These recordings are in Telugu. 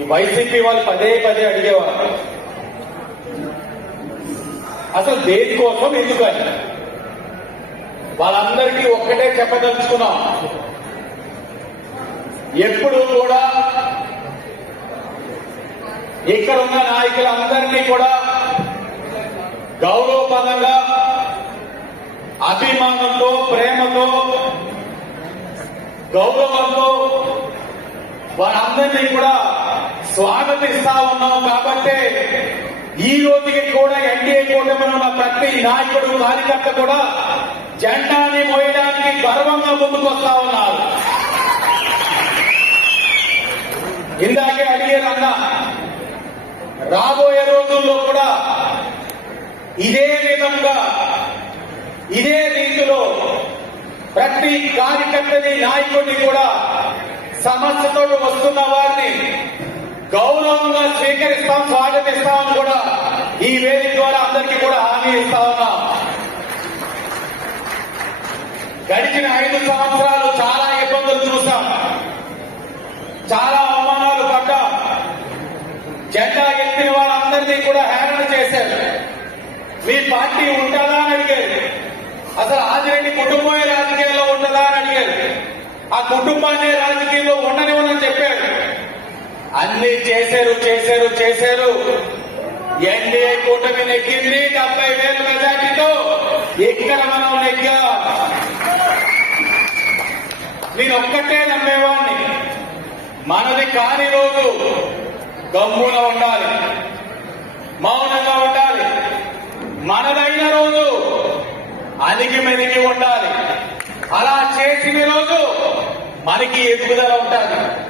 ఈ వైసీపీ వాళ్ళు పదే పదే అడిగేవారు. అసలు దేనికోసం ఎందుకని వాళ్ళందరికీ ఒక్కటే చెప్పదలుచుకున్నాం. ఎప్పుడు కూడా ఇక్కడ ఉన్న నాయకులందరినీ కూడా గౌరవపదంగా అభిమానంతో ప్రేమతో గౌరవంతో వారందరినీ కూడా స్వాగతిస్తా ఉన్నాం కాబట్టి ఈ రోజుకి కూడా ఎన్డీఏ కూటమిలో ఉన్న ప్రతి నాయకుడు కార్యకర్త కూడా జెండాని మోయడానికి గర్వంగా ముందుకు వస్తా ఉన్నారు. ఇందాకే అడిగారు రాబోయే రోజుల్లో కూడా ఇదే విధంగా ఇదే రీతిలో ప్రతి కార్యకర్తని నాయకుడిని కూడా సమస్యతో వస్తున్న వారిని గౌరవంగా స్వీకరిస్తాం స్వాగతిస్తామని కూడా. ఈ వేదిక ద్వారా అందరికీ కూడా హామీ ఇస్తా ఉన్నాం. గడిచిన ఐదు సంవత్సరాలు చాలా ఇబ్బందులు చూసాం. చాలా అవమానాలు పడ్డాం. జెండా ఎత్తిన వాళ్ళందరినీ కూడా హేరణ చేశారు. మీ పార్టీ ఉంటుందా అని అడిగారు. అసలు ఆదిరెడ్డి కుటుంబమే రాజకీయాల్లో ఉంటుందా అని అడిగారు. ఆ కుటుంబాన్ని రాజకీయ అన్ని చేశారు చేశారు చేశారు. ఎన్డీఏ కూటమి నెగ్గింది డెబ్బై వేల మెజార్టీతో ఇక్కడ మనం నెగ్గా. నేను ఒక్కటే నమ్మేవాడిని. మనది కాని రోజు గమ్మున ఉండాలి. మౌనంగా ఉండాలి. మనదైన రోజు అలిగి మెలిగి ఉండాలి. అలా చేసిన రోజు మనకి ఎదుగుదల ఉంటుంది.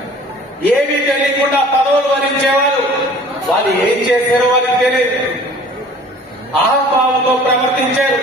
ఏమీ తెలియకుండా పదవులు వరించేవారు. వాళ్ళు ఏం చేశారో వాళ్ళకి తెలియదు అహంభావంతో ప్రవర్తించారు.